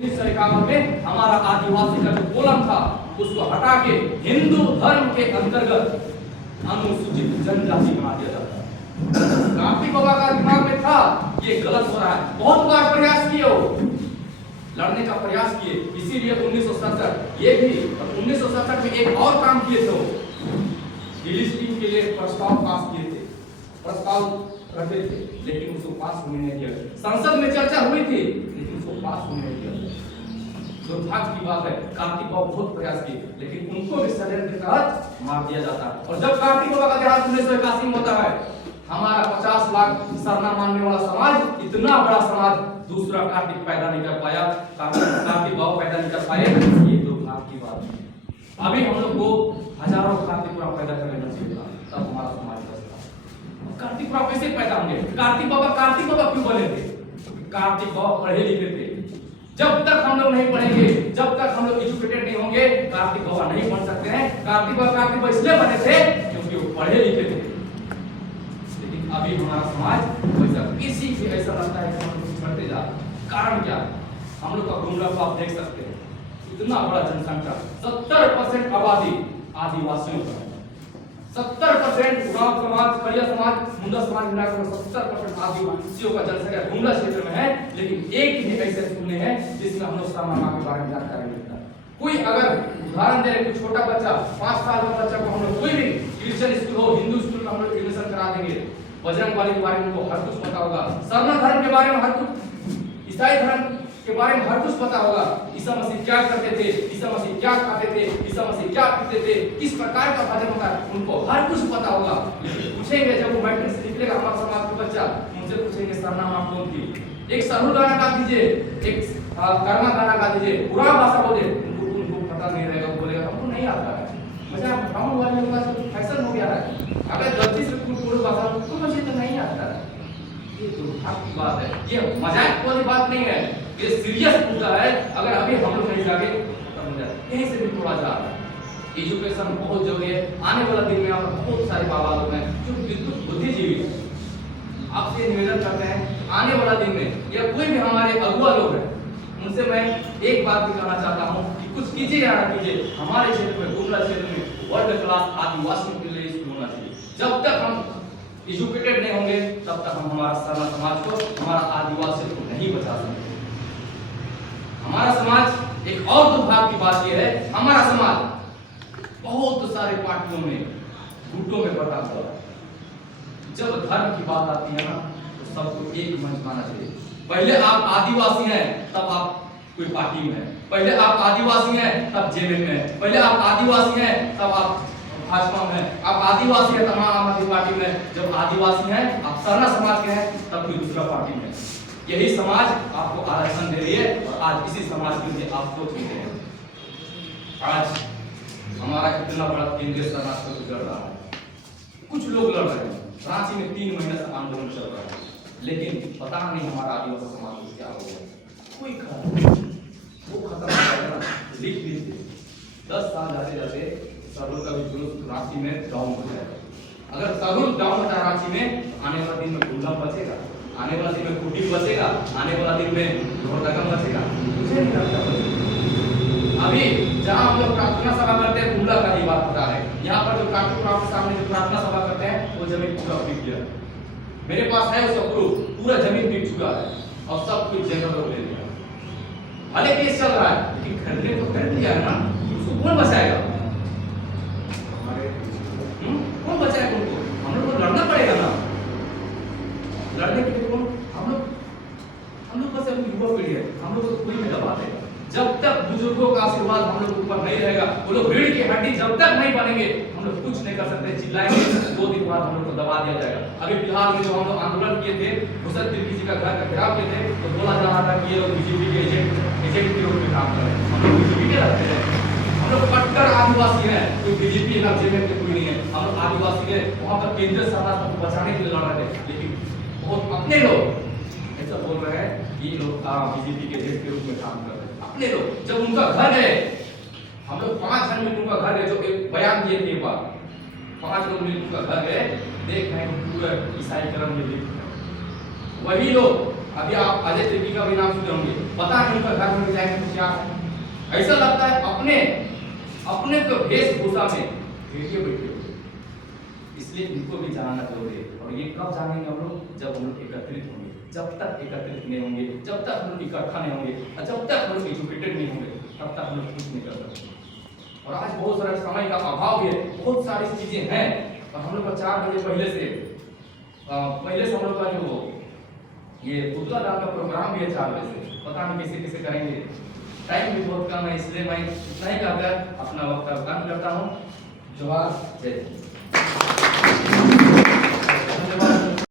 1951 में हमारा आदिवासी का जो कोलम था उसको हटा के हिंदू धर्म के अंतर्गत अनुसूचित जनजाति बना दिया जाता है। कार्तिक बाबा का दिमाग में था ये गलत हो रहा है, बहुत बार प्रयास किए वो लड़ने का प्रयास किए, इसीलिए 1967 ये भी 1967 में एक और काम किए थे, दिल्ली स्कीम के लिए प्रस्ताव पास किए थे, प्रस्ताव रखे थे, लेकिन उसको पास होने नहीं दिया। संसद में चर्चा हुई थी लेकिन उसको पास होने नहीं दिया। दुर्भाग्य की बात है, कार्तिक बाबा बहुत प्रयास किए लेकिन उनको भी षड्यंत्र के तहत मार दिया जाता है। और जब कार्तिक बाबा का देहांत 1981 में होता है, हमारा 50 लाख सरना मानने वाला समाज, इतना बड़ा समाज दूसरा कार्तिक पैदा नहीं कर पाया, कार्तिक बाबा पैदा नहीं कर पाए, ये दुर्भाग्य की बात है। अभी हम लोग को हजारों कार्तिक बाबा पैदा कर लेना चाहिए था, तब हमारा समाज बचता। कार्तिक बाबा कैसे पैदा होंगे? कार्तिक बाबा क्यों बने थे? कार्तिक बाबा पढ़े लिखे थे। जब तक हम लोग नहीं पढ़ेंगे, जब तक हम लोग एजुकेटेड नहीं होंगे, कार्तिक बाबा नहीं बन सकते हैं। कार्तिक बाबा इसलिए बने थे क्योंकि वो पढ़े लिखे थे। लेकिन अभी हमारा समाज वैसा किसी भी ऐसा लगता है कि हम लोग बढ़ते जा रहे हैं। कारण क्या है? हम लोग का गुमराह को आप देख सकते हैं, इतना बड़ा जनसंख्या, 70% आबादी आदिवासियों का है। 70% उरांव समाज, खड़िया समाज, मुंडा समाज मिलाकर 70% आदिवासियों का जनसंख्या गुमला क्षेत्र में है। लेकिन एक ही ऐसे स्कूल हैं जिसमें हम लोग सामान्य के बारे में जानकारी मिलता है। कोई अगर उदाहरण दे, कोई छोटा बच्चा 5 साल का बच्चा को हम लोग कोई भी क्रिश्चियन स्कूल हो, हिंदू स्कूल में हम लोग एडमिशन करा देंगे, बजरंगबली के बारे में उनको हर कुछ पता होगा, सरना धर्म के बारे में हर कुछ, ईसाई धर्म के बारे में हर कुछ पता होगा। ईसा मसीह क्या करते थे, ईसा मसीह क्या खाते थे, ईसा मसीह क्या पीते थे, किस प्रकार का भजन होता है, उनको हर कुछ पता होगा। लेकिन पूछेंगे जब वो मैट्रिक से निकलेगा हमारा समाज का बच्चा, उनसे पूछेंगे सरना मां कौन थी, एक सरहुल गाना गा दीजिए, एक कर्मा गाना गा दीजिए, पुराना भाषा बोले, उनको पता नहीं रहेगा, बोलेगा हमको नहीं आता है। मजाक गांव वाले लोगों का फैशन हो गया है, अगर गलती से पूरी भाषा तो मुझे तो नहीं आता है। ये दुर्भाग्य की बात है, ये मजाक वाली बात नहीं है, ये सीरियस मुद्दा है। अगर अभी हम लोग नहीं जागे तो हो जाए, कहीं से भी थोड़ा जा रहा है। एजुकेशन बहुत जरूरी है। आने वाला दिन में यहाँ पर बहुत सारे बाबा लोग हैं जो विद्युत बुद्धिजीवी हैं। आपसे निवेदन करते हैं आने वाला दिन में या कोई भी हमारे अगुआ लोग हैं, उनसे मैं एक बात भी कहना चाहता हूँ कि कुछ कीजिए या ना कीजिए, हमारे क्षेत्र में, गुमला क्षेत्र में वर्ल्ड क्लास आदिवासियों के लिए स्कूल होना चाहिए। जब तक हम एजुकेटेड नहीं होंगे तब तक हम हमारा सरना समाज को, हमारा आदिवासी को नहीं बचा सकते। हमारा समाज, एक और दुर्भाग्य की बात यह है, हमारा समाज बहुत सारे पार्टियों में, गुटों में बटा हुआ है। जब धर्म की बात आती है ना तो सबको एक मंच माना चाहिए। पहले आप आदिवासी हैं तब आप कोई पार्टी में हैं, पहले आप आदिवासी हैं तब जेएमएम में हैं, पहले आप आदिवासी हैं तब आप भाजपा में, आप आदिवासी हैं तब आम आदमी पार्टी में, जब आदिवासी हैं आप सरना समाज के हैं तब कोई दूसरा पार्टी में। यही समाज आपको आरक्षण दे रही है और आज इसी समाज के लिए आप सोच रहे हैं। आज हमारा कितना बड़ा केंद्रीय सरना से गुजर रहा है, कुछ लोग लड़ रहे हैं, रांची में 3 महीने से आंदोलन चल रहा है, लेकिन पता नहीं हमारा आदिवासी समाज को क्या हो गया। कोई खत्म, वो खत्म हो जाएगा, लिख लीजिए 10 साल जाते जाते सरहुल का भी जुलूस रांची में डाउन हो जाएगा। अगर सरहुल डाउन होता है रांची में, आने वाले दिन में गुमला बचेगा, आने वाले दिन में कुटी बचेगा, आने वाला दिन में लोहरदगा बचेगा, मुझे नहीं लगता। अभी जहां हम लोग प्रार्थना सभा करते हैं, गुमला का ही बात होता है। यहाँ पर जो कार्तिक बाबा के सामने जो प्रार्थना सभा करते हैं, वो जमीन पूरा बिक गया। मेरे पास है उसका प्रूफ, पूरा जमीन बिक चुका है और सब कुछ जगह पर ले लिया। भले केस चल रहा है लेकिन खरीदने तो खरीद लिया है ना, उसको कौन बचाएगा? कौन बचाएगा उनको? हम लोग को लड़ना पड़ेगा ना। लड़ने के लिए कौन? हम लोग बस अभी युवा पीढ़ी है, हम लोग को कोई भी दबा देगा। जब तक बुजुर्गों का आशीर्वाद हम लोग ऊपर नहीं रहेगा, वो लोग रीढ़ की हड्डी जब तक नहीं बनेंगे, हम लोग कुछ नहीं कर सकते। चिल्लाएंगे 2 दिन बाद हम लोग को दबा दिया जाएगा। अभी फिलहाल में जो हम लोग आंदोलन किए थे, हुसैन तिर्की जी का घर का घेराव किए थे, तो बोला जा रहा था कि ये लोग बीजेपी के एजेंट के रूप में काम कर रहे हैं। हम लोग बीजेपी के रहते हैं, हम लोग कट्टर आदिवासी हैं, कोई बीजेपी ना जेएमएम के कोई नहीं है। हम लोग आदिवासी के वहां पर केंद्रीय सरकार को बचाने के लिए लड़ रहे थे, लेकिन बहुत अपने लोग ऐसा बोल रहे हैं ये लोग बीजेपी के एजेंट के रूप में काम कर रहे हैं। अपने लोग जब उनका घर है, हम लोग 5 जन मिलकर उनका घर है, जो एक बयान दिए थे, 5 लोग मिलकर उनका घर है, देख रहे हैं पूरा ईसाईकरण में लिख वही लोग। अभी आप अजय तिर्की का भी नाम सुने होंगे, पता नहीं उनका घर में जाएंगे क्या है? ऐसा लगता है अपने अपने तो वेशभूषा में भेड़िए बैठे हुए। इसलिए इनको भी जानना जरूरी है। और ये कब जानेंगे हम लोग? जब हम लोग एकत्रित होंगे। जब तक एकत्रित नहीं होंगे, जब तक हम लोग इकट्ठा नहीं होंगे, और जब तक हम लोग एजुकेटेड नहीं होंगे, तब तक हम लोग कुछ नहीं कर सकते। और आज बहुत सारा समय का अभाव है, बहुत सारी चीजें हैं, और हम लोग का 4 बजे पहले से हम लोग का जो ये पुतला डाल का प्रोग्राम भी है 4 बजे से। पता नहीं कैसे कैसे करेंगे, टाइम भी बहुत कम है, इसलिए मैं इतना ही कहकर अपना वक्त का काम करता हूँ। जोहार, जय हिंद।